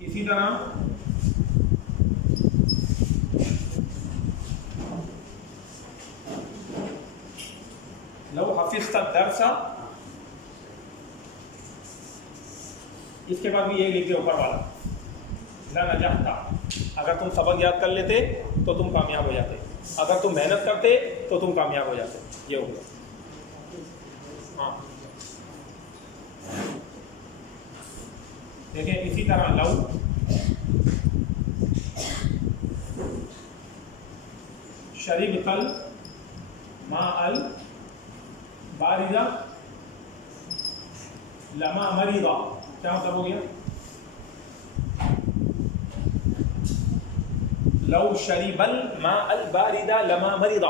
اسی طرح لو حفظت الدرس، اس کے بعد بھی یہ لکھ دے اوپر والا لنجحت، اگر تم سبق یاد کر لیتے تو تم کامیاب ہو جاتے، اگر تم محنت کرتے تو تم کامیاب ہو جاتے. یہ ہو گیا. ہاں دیکھیں اسی طرح لو شربت الماء البارد لما مرض، کیا مطلب ہو گیا؟ لو شرب الماء البارد لما مرض،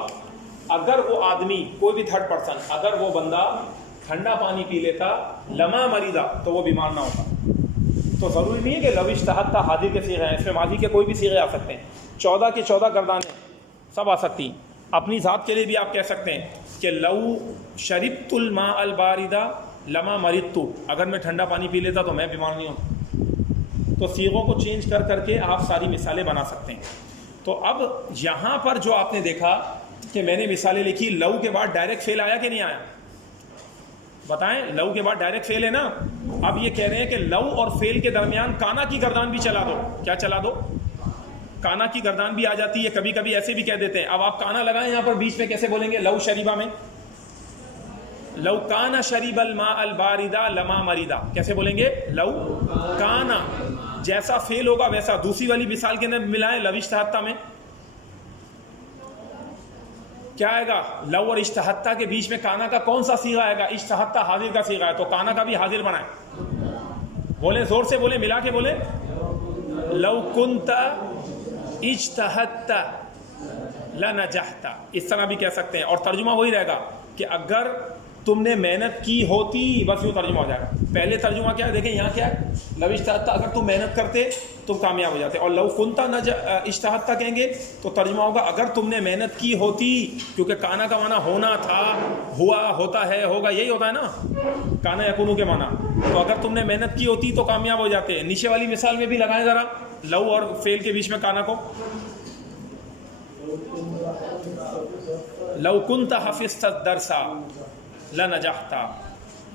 اگر وہ آدمی کوئی بھی تھرڈ پرسن اگر وہ بندہ ٹھنڈا پانی پی لیتا لما مریضا تو وہ بیمار نہ ہوتا. تو ضروری نہیں ہے کہ لو اشتہت حاضر کے صیغے ہیں، اس میں ماضی کے کوئی بھی صیغے آ سکتے ہیں. 14 کے 14 گردانیں سب آ سکتی. اپنی ذات کے لیے بھی آپ کہہ سکتے ہیں کہ لو شربت الماء البارد لما مرضت، اگر میں ٹھنڈا پانی پی لیتا تو میں بیمار نہیں ہوں. تو صیغوں کو چینج کر کر کے آپ ساری مثالیں بنا سکتے ہیں. تو اب یہاں پر جو آپ نے دیکھا کہ میں نے مثالیں لکھی، لو کے بعد ڈائریکٹ فیل آیا کہ نہیں آیا؟ بتائیں، لو کے بعد ڈائریکٹ فیل ہے نا. اب یہ کہہ رہے ہیں کہ لو اور فیل کے درمیان کانا کی گردان بھی چلا دو. کیا چلا دو؟ کانا کی گردان بھی آ جاتی ہے. کبھی کبھی ایسے بھی کہہ دیتے ہیں. اب آپ کانا لگائیں یہاں پر بیچ میں، کیسے بولیں گے؟ لو شریبہ میں لو کانا شریب الماء الباردا لما مریدا، کیسے بولیں گے؟ لو کانا، جیسا فیل ہوگا ویسا. دوسری والی مثال کے اندر ملائیں لو اشتہتا میں کیا آئے گا؟ لو اور اشتہتا کے بیچ میں کانا کا کون سا صیغہ آئے گا؟ اشتہتا حاضر کا صیغہ ہے، تو کانا کا بھی حاضر بنائیں. بولیں زور سے، بولیں ملا کے بولیں. لو کنت اجتہدت لنجحت، اس طرح بھی کہہ سکتے ہیں. اور ترجمہ وہی رہے گا کہ اگر تم نے محنت کی ہوتی، بس یوں ترجمہ ہو جائے گا. پہلے ترجمہ کیا ہے دیکھیں یہاں کیا ہے؟ لو اجتہدت، اگر تم محنت کرتے تم کامیاب ہو جاتے. اور لو کنت اجتہدت کہیں گے تو ترجمہ ہوگا اگر تم نے محنت کی ہوتی، کیونکہ کانا کا معنی ہونا تھا، ہوا، ہوتا ہے، ہوگا، یہی ہوتا ہے نا کانا یکونو کے معنی. تو اگر تم نے محنت کی ہوتی تو کامیاب ہو جاتے. نیچے والی مثال میں بھی لگائیں ذرا لو اور فیل کے بیچ میں کانا کو. لو کنت حفظت الدرس لنجحت.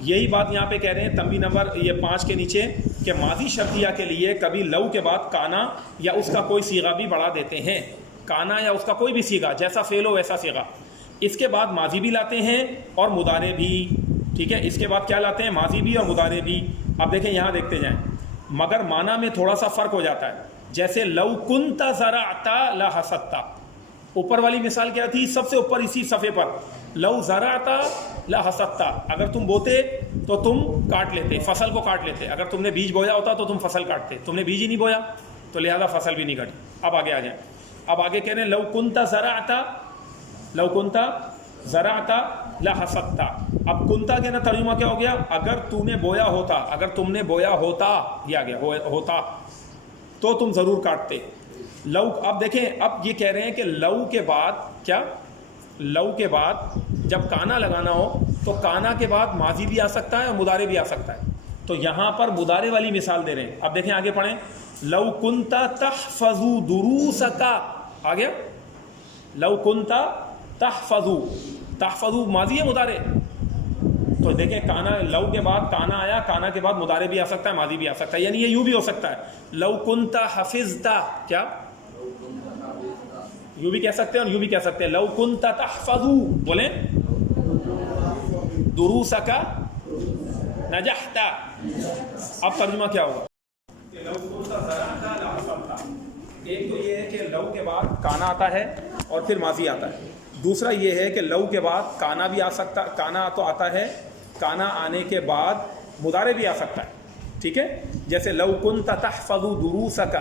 یہی بات یہاں پہ کہہ رہے ہیں تنبیہ نمبر یہ 5 کے نیچے کہ ماضی شرطیہ کے لیے کبھی لو کے بعد کانا یا اس کا کوئی صیغہ بھی بڑھا دیتے ہیں. کانا یا اس کا کوئی بھی صیغہ، جیسا فعل ہو ویسا صیغہ. اس کے بعد ماضی بھی لاتے ہیں اور مضارع بھی. ٹھیک ہے، اس کے بعد کیا لاتے ہیں؟ ماضی بھی اور مضارع بھی. اب دیکھیں یہاں دیکھتے جائیں، مگر معنی میں تھوڑا سا فرق ہو جاتا ہے. جیسے لو کنت زرعت لحصدت، اوپر والی مثال کیا تھی؟ سب سے اوپر اسی صفحے پر، لو زرعت لحصدت، اگر تم بوتے تو تم کاٹ لیتے، فصل کو کاٹ لیتے. اگر تم نے بیج بویا ہوتا تو تم فصل کاٹتے. تم نے بیج ہی نہیں بویا تو لہذا فصل بھی نہیں کاٹی. اب آگے آ جائیں. اب آگے کہہ رہے ہیں لو کنت زرعت، لو کنت زرعت لحصدت. اب کنتا کے نا ترجمہ کیا ہو گیا؟ اگر تو نے بویا ہوتا، اگر تم نے بویا ہوتا، یہ آ گیا ہوتا تو تم ضرور کاٹتے. لو، اب دیکھیں اب یہ کہہ رہے ہیں کہ لو کے بعد کیا؟ لو کے بعد جب کانا لگانا ہو تو کانا کے بعد ماضی بھی آ سکتا ہے اور مضارع بھی آ سکتا ہے. تو یہاں پر مضارع والی مثال دے رہے ہیں. اب دیکھیں آگے پڑھیں. لو کنت تحفظ دروسک، آ گیا لو کنت تحفظ، تحفظ ماضی ہے مضارع. تو دیکھیں کانا، لو کے بعد کانا آیا، کانا کے بعد مضارع بھی آ سکتا ہے، ماضی بھی آ سکتا ہے. یعنی یہ یوں بھی ہو سکتا ہے لو کنت حفظت، کیا یوں بھی کہہ سکتے ہیں اور یوں بھی کہہ سکتے ہیں. لو کنت تحفظ، بولیں دروسک نجحت. اب ترجمہ کیا ہوگا؟ لو کنت زرعت لحصدت. ایک تو یہ ہے کہ لو کے بعد کانا آتا ہے اور پھر ماضی آتا ہے. دوسرا یہ ہے کہ لو کے بعد کانا بھی آ سکتا، کانا تو آتا ہے، کانا آنے کے بعد مضارع بھی آ سکتا ہے. ٹھیک ہے، جیسے لو کنت تحفظ دروسک،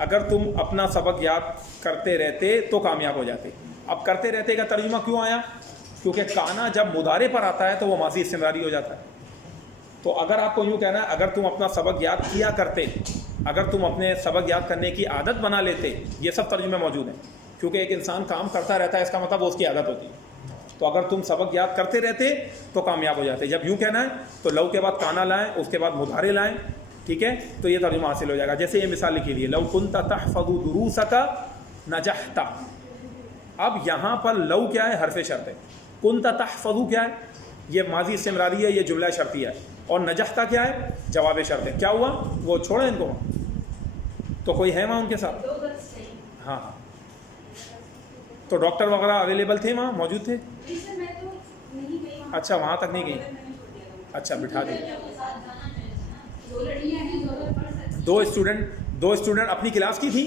اگر تم اپنا سبق یاد کرتے رہتے تو کامیاب ہو جاتے. اب کرتے رہتے کا ترجمہ کیوں آیا؟ کیونکہ کانا جب مضارع پر آتا ہے تو وہ ماضی استمراری ہو جاتا ہے. تو اگر آپ کو یوں کہنا ہے اگر تم اپنا سبق یاد کیا کرتے، اگر تم اپنے سبق یاد کرنے کی عادت بنا لیتے، یہ سب ترجمے موجود ہیں. کیونکہ ایک انسان کام کرتا رہتا ہے، اس کا مطلب وہ اس کی عادت ہوتی ہے. تو اگر تم سبق یاد کرتے رہتے تو کامیاب ہو جاتے. جب یوں کہنا ہے تو لو کے بعد کانا لائیں، اس کے بعد مضارع لائیں، ٹھیک ہے، تو یہ ترجمہ حاصل ہو جائے گا. جیسے یہ مثال لکھی لیے، لو کنت تحفظ دروسک نجحت. اب یہاں پر لو کیا ہے؟ حرف شرط ہے. کنت تحفظ کیا ہے؟ یہ ماضی استمراری ہے، یہ جملہ شرطی ہے. اور نجحت کیا ہے؟ جواب شرط ہے. کیا ہوا؟ وہ چھوڑیں ان کو، تو کوئی ہے وہاں ان کے ساتھ؟ ہاں ہاں. تو ڈاکٹر وغیرہ اویلیبل تھے وہاں، موجود تھے؟ اچھا وہاں تک نہیں گئی. اچھا بٹھا دیں. دو اسٹوڈنٹ اپنی کلاس کی تھی،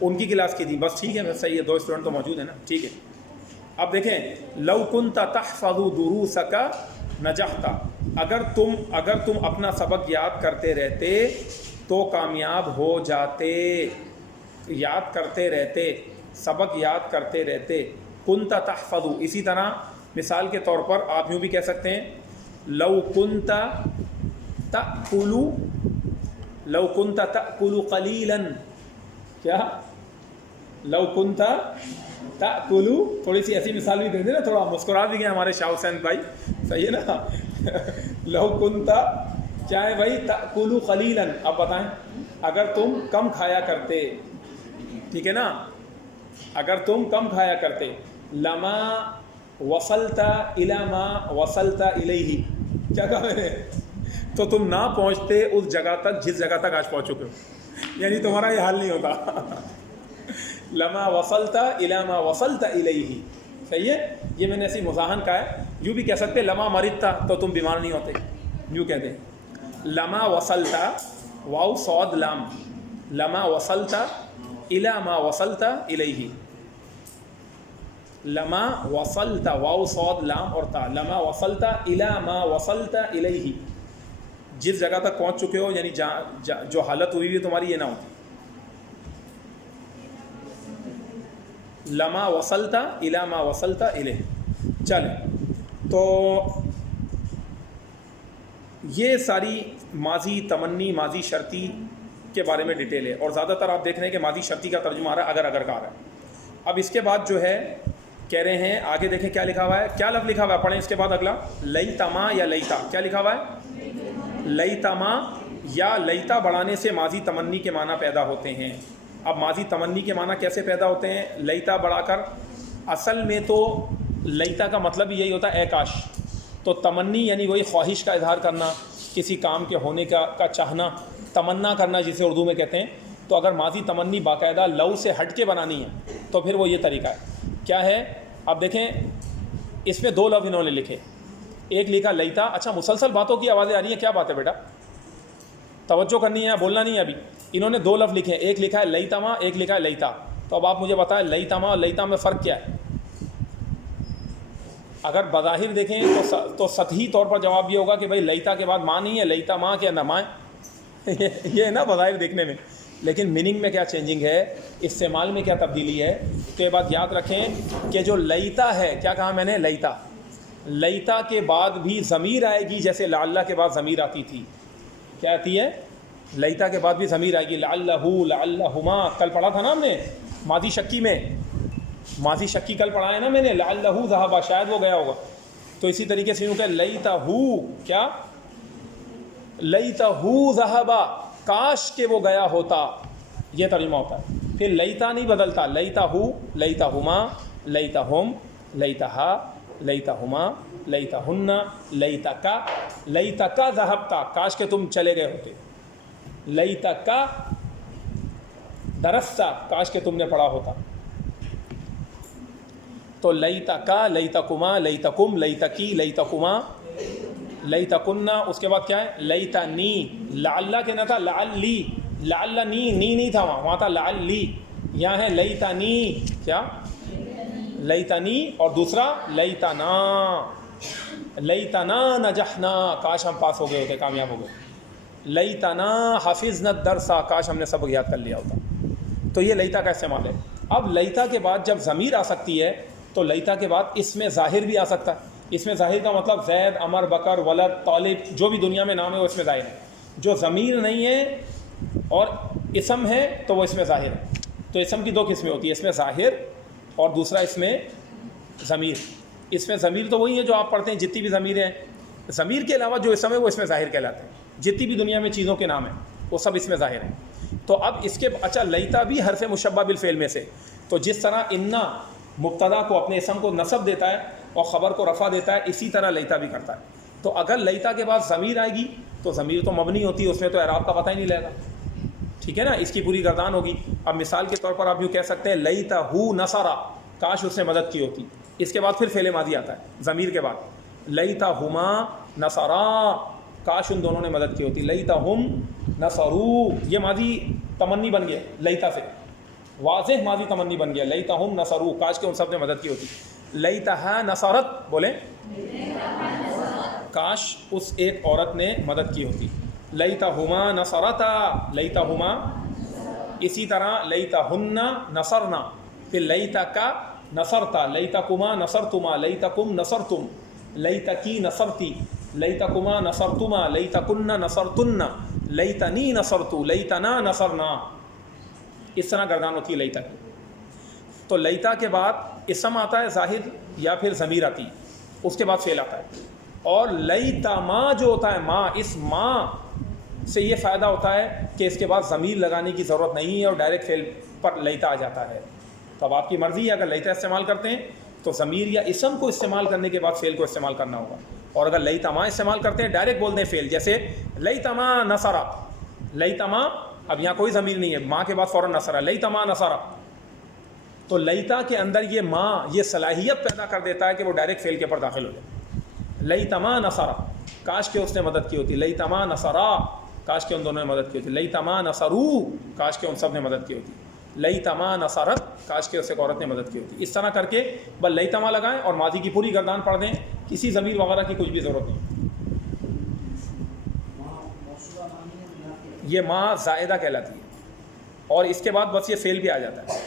ان کی کلاس کی تھی بس. ٹھیک ہے بس صحیح ہے، 2 اسٹوڈنٹ تو موجود ہیں نا. ٹھیک ہے. اب دیکھیں، لو کنت تحفظ دروسک نجحت. اگر تم اپنا سبق یاد کرتے رہتے تو کامیاب ہو جاتے. یاد کرتے رہتے، سبق یاد کرتے رہتے. کنت تحفظ. اسی طرح مثال کے طور پر آپ یوں بھی کہہ سکتے ہیں، لو کنت تأکل قلیلا. کیا؟ لو کنت تأکل. تھوڑی سی ایسی مثال بھی دے دیں نا، تھوڑا مسکرا بھی گئے ہمارے شاہ حسین بھائی. صحیح ہے نا. لو کنت کیا ہے بھائی؟ تأکل قلیلا. اب بتائیں، اگر تم کم کھایا کرتے، ٹھیک ہے نا، اگر تم کم کھایا کرتے، لما وصلت الی ما وصلت الیہ. کیا کہا میں نے؟ تو تم نہ پہنچتے اس جگہ تک جس جگہ تک آج پہنچ چکے ہو. یعنی تمہارا یہ حال نہیں ہوتا. لما وصلت الی ما وصلت الیہ. صحیح ہے. یہ میں نے ایسی مزاحن کہا ہے. یوں بھی کہہ سکتے لما مرضت، تو تم بیمار نہیں ہوتے. یوں کہتے ہیں لما وصلت، واو صاد لام، لما وصلت الی ما وصلت الیہ. لما وصلت، واو صاد لام اور تا، لما وصلت الی ما وصلت الیہ. جس جگہ تک پہنچ چکے ہو، یعنی جو حالت ہوئی ہوئی تمہاری یہ نہ ہوتی. لما وصلت الی ما وصلت الیہ. چلیں، تو یہ ساری ماضی تمنی، ماضی شرطی کے بارے میں ڈیٹیل ہے. اور زیادہ تر آپ دیکھ رہے ہیں کہ ماضی شرطی کا ترجمہ آ رہا ہے اگر کا آ رہا ہے. اب اس کے بعد جو ہے کہہ رہے ہیں آگے دیکھیں کیا لکھا ہوا ہے. کیا لفظ لکھا ہوا ہے پڑھیں اس کے بعد اگلا. لیتما یا لیتا. کیا لکھا ہوا ہے؟ لیتما یا لیتا بڑھانے سے ماضی تمنی کے معنی پیدا ہوتے ہیں. اب ماضی تمنی کے معنی کیسے پیدا ہوتے ہیں؟ لیتا بڑھا کر. اصل میں تو لیتا کا مطلب یہی ہوتا ہے اے کاش. تو تمنی یعنی وہی خواہش کا اظہار کرنا، کسی کام کے ہونے کا چاہنا، تمنا کرنا جسے اردو میں کہتے ہیں. تو اگر ماضی تمنی باقاعدہ لو سے ہٹ کے بنانی ہے تو پھر وہ یہ طریقہ ہے. کیا ہے؟ اب دیکھیں اس میں 2 لفظ انہوں نے لکھے. ایک لکھا لیتا. اچھا مسلسل باتوں کی آوازیں آ رہی ہیں، کیا بات ہے بیٹا؟ توجہ کرنی ہے، بولنا نہیں ہے ابھی. انہوں نے 2 لفظ لکھے، ایک لکھا ہے لیتما، ایک لکھا ہے لیتا. تو اب آپ مجھے بتائیں لیتما اور لیتا میں فرق کیا ہے؟ اگر بظاہر دیکھیں تو سطحی طور پر جواب یہ ہوگا کہ بھائی لیتا کے بعد ماں نہیں ہے، لیتا ماں کے اندر ماں ہے. یہ ہے نا بظاہر دیکھنے میں، لیکن میننگ میں کیا چینجنگ ہے، استعمال میں کیا تبدیلی ہے. تو یہ بات یاد رکھیں کہ جو لیتا ہے، کیا کہا میں نے؟ لیتا. لیتا کے بعد بھی ضمیر آئے گی، جیسے لعلہ کے بعد ضمیر آتی تھی. کیا آتی ہے؟ لیتا کے بعد بھی ضمیر آئے گی. لعلہ، لعلہما، کل پڑھا تھا نا ہم نے ماضی شکی میں. ماضی شکی کل پڑھا ہے نا میں نے. لعلہ ذہبا، شاید وہ گیا ہوگا. تو اسی طریقے سے یوں کہ لیتہ، کیا؟ لیتہ ذہبا، کاش کہ وہ گیا ہوتا. یہ ترجمہ ہوتا ہے. پھر لیتا نہیں بدلتا، لیتہ، لیتہما، لیتہم، لیتہا، لیتہما، لیتہن، لیتکا. لیتکا ذہبتا، کاش کہ تم چلے گئے ہوتے. لیتکا درستا، کاش کہ تم نے پڑھا ہوتا. تو لیتکا، لیتکما، لیتکم، لیتکی، لیتکما، لیتکنہ. اس کے بعد کیا ہے؟ لیتنی. لعلہ کے نہ تھا لعلی، لعلنی، نی نہیں تھا وہاں تھا لعلی. یہاں ہے لیتنی. کیا؟ لیتنی. اور دوسرا لیتنا، لیتنا نجحنا، کاش ہم پاس ہو گئے ہوتے، کامیاب ہو گئے. لیتنا حفظنا الدرس، کاش ہم نے سبق یاد کر لیا ہوتا. تو یہ لیتا کا استعمال ہے. اب لیتا کے بعد جب ضمیر آ سکتی ہے تو لیتا کے بعد اس میں ظاہر بھی آ سکتا ہے. اس میں ظاہر کا مطلب زید، عمر، بکر، ولد، طالب، جو بھی دنیا میں نام ہے وہ اس میں ظاہر ہے. جو ضمیر نہیں ہے اور اسم ہے تو وہ اس میں ظاہر ہے. تو اسم کی 2 قسمیں ہوتی ہیں، اس میں ظاہر اور دوسرا اس میں ضمیر. اس میں ضمیر تو وہی ہے جو آپ پڑھتے ہیں، جتنی بھی ضمیریں ہیں. ضمیر کے علاوہ جو اسم ہے وہ اس میں ظاہر کہلاتے ہیں. جتنی بھی دنیا میں چیزوں کے نام ہیں وہ سب اس میں ظاہر ہیں. تو اب اس کے اچھا لیتا بھی حرف مشبہ بالفعل میں سے. تو جس طرح انا مبتدا کو اپنے اسم کو نصب دیتا ہے اور خبر کو رفع دیتا ہے, اسی طرح لیتا بھی کرتا ہے. تو اگر لیتا کے بعد ضمیر آئے گی تو ضمیر تو مبنی ہوتی ہے, اس میں تو اعراب کا پتہ ہی نہیں لگے گا, ٹھیک ہے نا, اس کی پوری گردان ہوگی. اب مثال کے طور پر آپ یوں کہہ سکتے ہیں لیتہو نصرا, کاش اس نے مدد کی ہوتی. اس کے بعد پھر فعل ماضی آتا ہے ضمیر کے بعد, لیتہما نصرا, کاش ان دونوں نے مدد کی ہوتی. لیتہم نصرو, یہ ماضی تمنی بن گیا لیتا سے, واضح ماضی تمنی بن گیا. لیتہم نصرو, کاش کہ ان سب نے مدد کی ہوتی. لیتہا نصرت, بولیں کاش اس ایک عورت نے مدد کی ہوتی. لیتہما نصرتا, لیتہما, اسی طرح لیتہن نصرنا, پھر لیتک نصرتا, لیتکما نصرتما, لیتکم نصرتم, لیتکی نصرتی, لیتکما نصرتما, لیتکن نصرتن, لیتنی نصرتو, لیتنا نصرنا. اس طرح گردان ہوتی ہے لیتا کی. تو لیتا کے بعد اسم آتا ہے ظاہر یا پھر ضمیر آتی, اس کے بعد فعل آتا ہے. اور لیتا ما جو ہوتا ہے, ما, اس ما سے یہ فائدہ ہوتا ہے کہ اس کے بعد ضمیر لگانے کی ضرورت نہیں ہے اور ڈائریکٹ فعل پر لیتا آ جاتا ہے. تو اب آپ کی مرضی ہے, اگر لیتا استعمال کرتے ہیں تو ضمیر یا اسم کو استعمال کرنے کے بعد فعل کو استعمال کرنا ہوگا, اور اگر لیتا ما استعمال کرتے ہیں ڈائریکٹ بول دیں فعل, جیسے لیتا ما نصرا, لیتا ما, اب یہاں کوئی ضمیر نہیں ہے, ماں کے بعد فوراً نصرا, لیتا ما نصرا. تو لیتا کے اندر یہ ماں یہ صلاحیت پیدا کر دیتا ہے کہ وہ ڈائریکٹ فعل کے اوپر داخل ہو جائے. لیتا ما نصرا, کاش کہ اس نے مدد کی ہوتی. لیتا ما نصرا, کاش کہ ان دونوں نے مدد کی ہوتی. لیتا ما نصرو, کاش کہ ان سب نے مدد کی ہوتی. لیتا ما نصرت, کاش کہ اس ایک عورت نے مدد کی ہوتی. اس طرح کر کے بس لیتا ما لگائیں اور ماضی کی پوری گردان پڑھ دیں, کسی ضمیر وغیرہ کی کچھ بھی ضرورت نہیں. یہ ماں زائدہ کہلاتی ہے, اور اس کے بعد بس یہ فعل بھی آ جاتا ہے,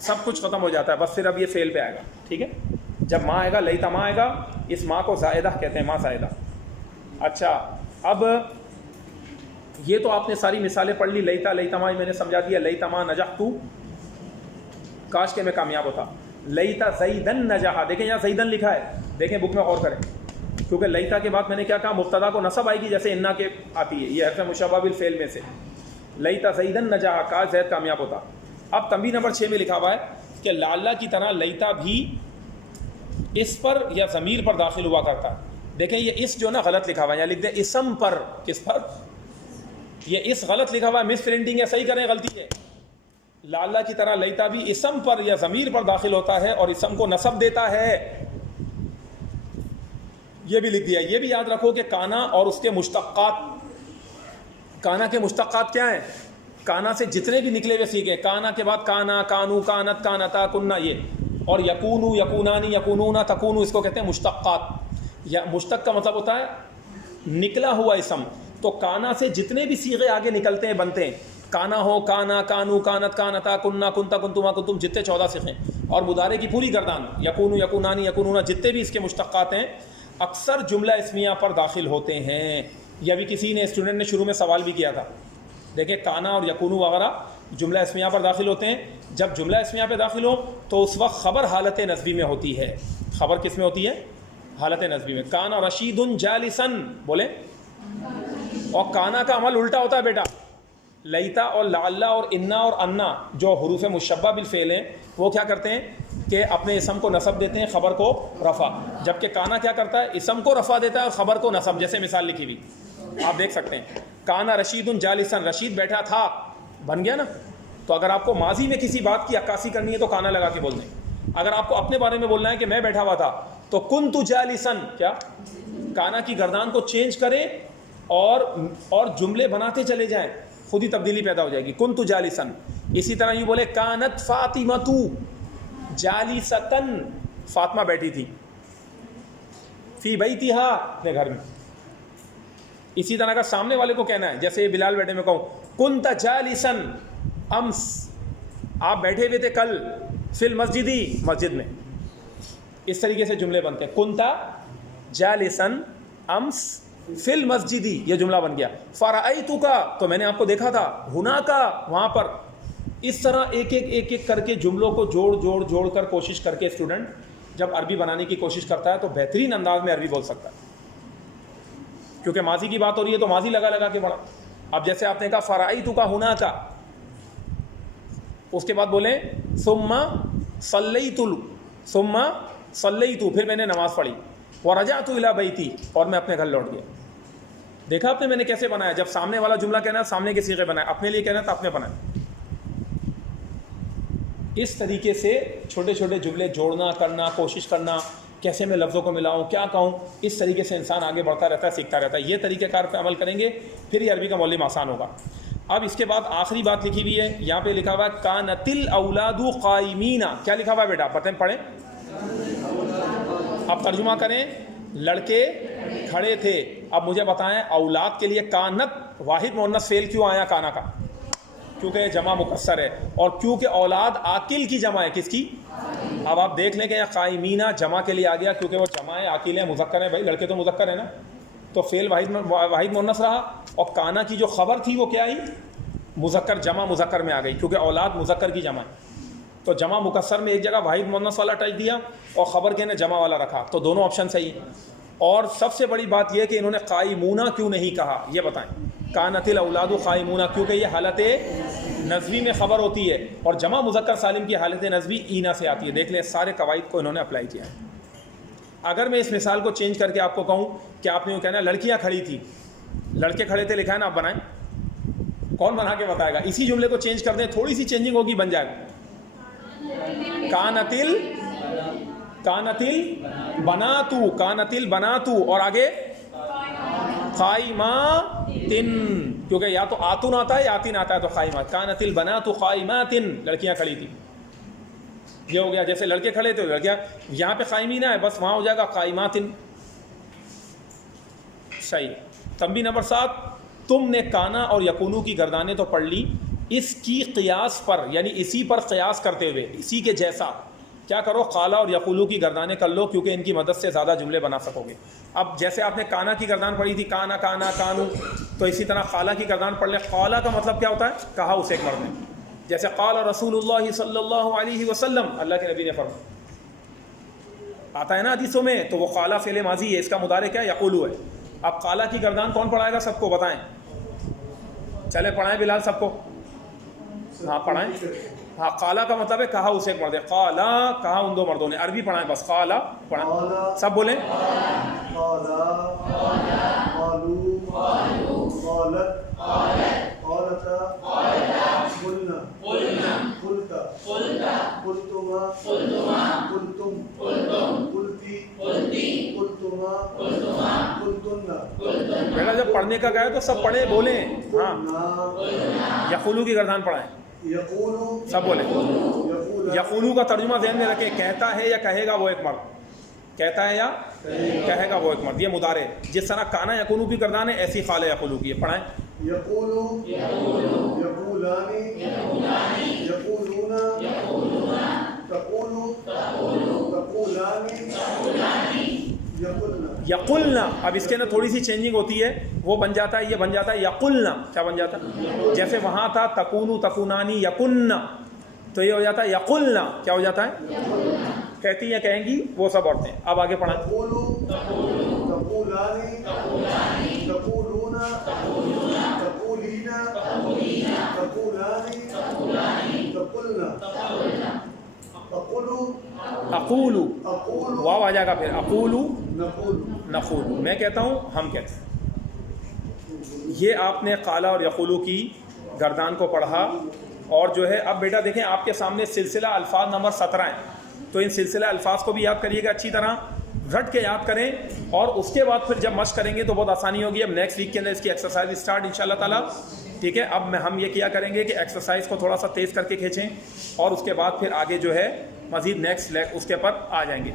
سب کچھ ختم ہو جاتا ہے, بس پھر اب یہ فعل پہ آئے گا. ٹھیک ہے, جب ماں آئے گا لیتا ماں آئے گا, اس ماں کو زائدہ کہتے ہیں, ماں زائدہ. اچھا, اب یہ تو آپ نے ساری مثالیں پڑھ لی. لیتا لیتا ماں میں نے سمجھا دیا. لیتا ماں نجحتو, کاش کہ میں کامیاب ہوتا. لیتا زیدن نجحا, دیکھیں یہاں زیدن لکھا ہے, دیکھیں بک میں غور کریں, کیونکہ لیتا کے بعد میں نے کیا کہا, مبتدا کو نصب آئے گی جیسے انا کے آتی ہے, یہ حرف مشبہ بالفعل میں سے. لیتا زیدن نجحا, کاش زید کامیاب ہوتا. اب تنبیہ نمبر 6 میں لکھا ہوا ہے کہ لعلہ کی طرح لیتا بھی اس پر یا ضمیر پر داخل ہوا کرتا. دیکھیں یہ اس جو نا غلط لکھا ہوا ہے, یہاں لکھ دیں اسم پر. کس پر؟ یہ اس غلط لکھا ہوا ہے, مس پرنٹنگ ہے, صحیح کریں, غلطی ہے. لعلہ کی طرح لیتا بھی اسم پر یا ضمیر پر داخل ہوتا ہے اور اسم کو نصب دیتا ہے, یہ بھی لکھ دیا. یہ بھی یاد رکھو کہ کانا اور اس کے مشتقات, کانا کے مشتقات کیا ہیں؟ کانا سے جتنے بھی نکلے ہوئے سیکھے, کانا کے بعد کانا, کانو, کانت, کانتا, کننا, یہ, اور یکونو, یکونانی, یکونونا, تکونو, اس کو کہتے ہیں مشتقات. یا مشتق کا مطلب ہوتا ہے نکلا ہوا اسم. تو کانا سے جتنے بھی صیغے آگے نکلتے ہیں بنتے ہیں, کانا ہو, کانا, کانو, کانت, کانتا, کننا, کنتا, کنتما, کنتم, جتنے 14 صیغے, اور مضارع کی پوری گردان, یکونو, یکونانی, یکونونا, جتنے بھی اس کے مشتقات ہیں اکثر جملہ اسمیہ پر داخل ہوتے ہیں. یہ بھی کسی نے اسٹوڈنٹ نے شروع میں سوال بھی کیا تھا. دیکھیں کانا اور یکونو وغیرہ جملہ اسمیہ پر داخل ہوتے ہیں. جب جملہ اسمیہ پہ داخل ہو تو اس وقت خبر حالت نصبی میں ہوتی ہے. خبر کس میں ہوتی ہے؟ حالت نصبی میں. کانا رشید جالسن, بولیں. اور کانا کا عمل الٹا ہوتا ہے بیٹا. لیتا اور لعلہ اور انا اور انا جو حروف مشبہ بالفعل ہیں وہ کیا کرتے ہیں کہ اپنے اسم کو نصب دیتے ہیں, خبر کو رفع. جبکہ کانا کیا کرتا ہے, اسم کو رفع دیتا ہے اور خبر کو نصب. جیسے مثال لکھی ہوئی آپ دیکھ سکتے ہیں, کانا رشید جالسن, رشید بیٹھا تھا, بن گیا نا. تو اگر آپ کو ماضی میں کسی بات کی عکاسی کرنی ہے تو کانا لگا کے بول دیں. اگر آپ کو اپنے بارے میں بولنا ہے کہ میں بیٹھا ہوا تھا تو کنت جالسن, کیا کانا کی گردان کو چینج کریں اور جملے بناتے چلے جائیں, خود ہی تبدیلی پیدا ہو جائے گی. کنت جالسن. اسی طرح یہ بولے کانت فاطمۃ جالستن, فاطمہ بیٹھی تھی, فی بیتہا, اپنے گھر میں. اسی طرح کا سامنے والے کو کہنا ہے, جیسے بلال بیٹے میں کہوں کنت جالسن امس, آپ بیٹھے ہوئے تھے کل, فی المسجدی, مسجد میں. اس طریقے سے جملے بنتے ہیں. کنت جالسن امس فی المسجدی, یہ جملہ بن گیا. فرأیتک, تو میں نے آپ کو دیکھا تھا, ہناک, وہاں پر. اس طرح ایک ایک کر کے جملوں کو جوڑ کر کوشش کر کے اسٹوڈنٹ جب عربی بنانے کی کوشش کرتا ہے تو بہترین انداز میں عربی بول سکتا ہے، کیونکہ ماضی کی بات ہو رہی ہے تو ماضی لگا لگا کے پڑھا. اب جیسے آپ نے کہا فرائیتو کا ہونا کا، اس کے بعد بولیں ثم صلیت، پھر میں نے نماز پڑھی، ورجعت الی بیتی، اور میں اپنے گھر لوٹ گیا. دیکھا آپ نے میں نے کیسے بنایا؟ جب سامنے والا جملہ کہنا سامنے کے صیغے بنائے، اپنے لیے کہنا تو اپنے بنائے. اس طریقے سے چھوٹے چھوٹے جملے جوڑنا کرنا، کوشش کرنا کیسے میں لفظوں کو ملاؤں، کیا کہوں، اس طریقے سے انسان آگے بڑھتا رہتا ہے، سیکھتا رہتا ہے. یہ طریقہ کار پہ عمل کریں گے پھر یہ عربی کا معلم آسان ہوگا. اب اس کے بعد آخری بات لکھی ہوئی ہے، یہاں پہ لکھا ہوا ہے کانت الاولاد قائمین. کیا لکھا ہوا ہے بیٹا؟ بتائیں، پڑھیں. اب ترجمہ کریں. لڑکے کھڑے تھے. اب مجھے بتائیں اولاد کے لیے کانت واحد مؤنث فعل کیوں آیا کانا کا؟ کیونکہ جمع مکسر ہے، اور کیونکہ اولاد عاقل کی جمع ہے. کس کی؟ اب آپ دیکھ لیں کہ یہاں قائمینہ جمع کے لیے آ گیا، کیونکہ وہ جمع ہے، عاقل ہے، مذکر ہے. بھائی لڑکے تو مذکر ہے نا، تو فعل واحد مؤنث رہا. اور کانا کی جو خبر تھی وہ کیا آئی؟ مذکر، جمع مذکر میں آ گئی، کیونکہ اولاد مذکر کی جمع ہے. تو جمع مکسر میں ایک جگہ واحد مؤنث والا ٹچ دیا اور خبر کے نے جمع والا رکھا، تو دونوں آپشن صحیح ہیں. اور سب سے بڑی بات یہ کہ انہوں نے قائمونہ کیوں نہیں کہا، یہ بتائیں. کانت الاولاد قائمونہ، کیونکہ یہ حالت نزوی میں خبر ہوتی ہے، اور جمع مذکر سالم کی حالت نزوی اینا سے آتی ہے. دیکھ لیں سارے قواعد کو انہوں نے اپلائی کیا ہے. اگر میں اس مثال کو چینج کر کے آپ کو کہوں کہ آپ نے یوں کہنا لڑکیاں کھڑی تھی، لڑکے کھڑے تھے لکھا ہے نا، آپ بنائیں. کون بنا کے بتائے گا؟ اسی جملے کو چینج کر دیں، تھوڑی سی چینجنگ ہوگی، بن جائے گا کانتل بناتو، اور آگے قائماتن، کیونکہ یا تو آتن آتا ہے یا آتن آتا ہے، تو قائمات. کانتل بناتو قائماتن، لڑکیاں کھڑی تھی. یہ ہو گیا. جیسے لڑکے کھڑے تھے لڑکیاں، یہاں پہ قائمینہ ہے، بس وہاں ہو جائے گا قائماتن. صحیح. تنبیہ نمبر 7، تم نے کانا اور یکونو کی گردانیں تو پڑھ لی، اس کی قیاس پر، یعنی اسی پر قیاس کرتے ہوئے، اسی کے جیسا کیا کرو، قالا اور یقولو کی گردانیں کر لو، کیونکہ ان کی مدد سے زیادہ جملے بنا سکو گے. اب جیسے آپ نے کانا کی گردان پڑھی تھی، کانا کانا کانو، تو اسی طرح قالا کی گردان پڑھ لیں. قالا کا مطلب کیا ہوتا ہے؟ کہا اسے ایک مرد نے. جیسے قال رسول اللہ صلی اللہ علیہ وسلم، اللہ کے نبی نے فرمایا. آتا ہے نا حدیثوں میں، تو وہ قالا فعل ماضی ہے، اس کا مضارع کیا ہے؟ یقولو ہے. اب قالا کی گردان کون پڑھائے گا؟ سب کو بتائیں. چلے پڑھائیں بلال سب کو. ہاں پڑھائیں. ہاں قالا کا مطلب ہے کہا اسے ایک مرد ہے. قالا کہا ان دو مردوں نے. عربی پڑھائیں بس. قالا پڑھائیں سب، بولیں. بیٹا جب پڑھنے کا گئے تو سب پڑھیں، بولیں. ہاں یقولو کی گردان پڑھائیں سب، بولیں. یقولو کا ترجمہ ذہن میں رکھیں، کہتا ہے یا کہے گا وہ ایک مرد، کہتا ہے یا کہے گا وہ ایک مرد. یہ مضارع. جس طرح کانا یقولو کی گردان ہے، ایسی قالا یقولو کی ہے. پڑھائیں. یقولو، یقولانی، یقولون، تقولو، تقولانی، یقلنا. اب اس کے نا تھوڑی سی چینجنگ ہوتی ہے، وہ بن جاتا ہے، یہ بن جاتا ہے یقلنا. کیا بن جاتا ہے؟ جیسے وہاں تھا تکونو تکونانی یکننا، تو یہ ہو جاتا ہے یقلنا. کیا ہو جاتا ہے؟ کہتی ہیں، کہیں گی وہ سب عورتیں. اب آگے پڑھیں. تقولو، تقولانی، تقولون، تقولینا، تقولانی، تقولنا، اقولو، اقولو، واو آ جائے گا پھر. اقولو، نقول، میں کہتا ہوں، ہم کہتے ہیں. یہ آپ نے قالا اور یقولو کی گردان کو پڑھا. اور جو ہے اب بیٹا دیکھیں آپ کے سامنے سلسلہ الفاظ نمبر 17 ہیں، تو ان سلسلہ الفاظ کو بھی یاد کریے گا اچھی طرح، رٹ کے یاد کریں. اور اس کے بعد پھر جب مشق کریں گے تو بہت آسانی ہوگی. اب نیکسٹ ویک کے اندر اس کی ایکسرسائز اسٹارٹ انشاءاللہ تعالیٰ. ٹھیک ہے. اب ہم یہ کیا کریں گے کہ ایکسرسائز کو تھوڑا سا تیز کر کے کھینچیں، اور اس کے بعد پھر آگے جو ہے مزید نیکسٹ اس کے پر آ جائیں گے.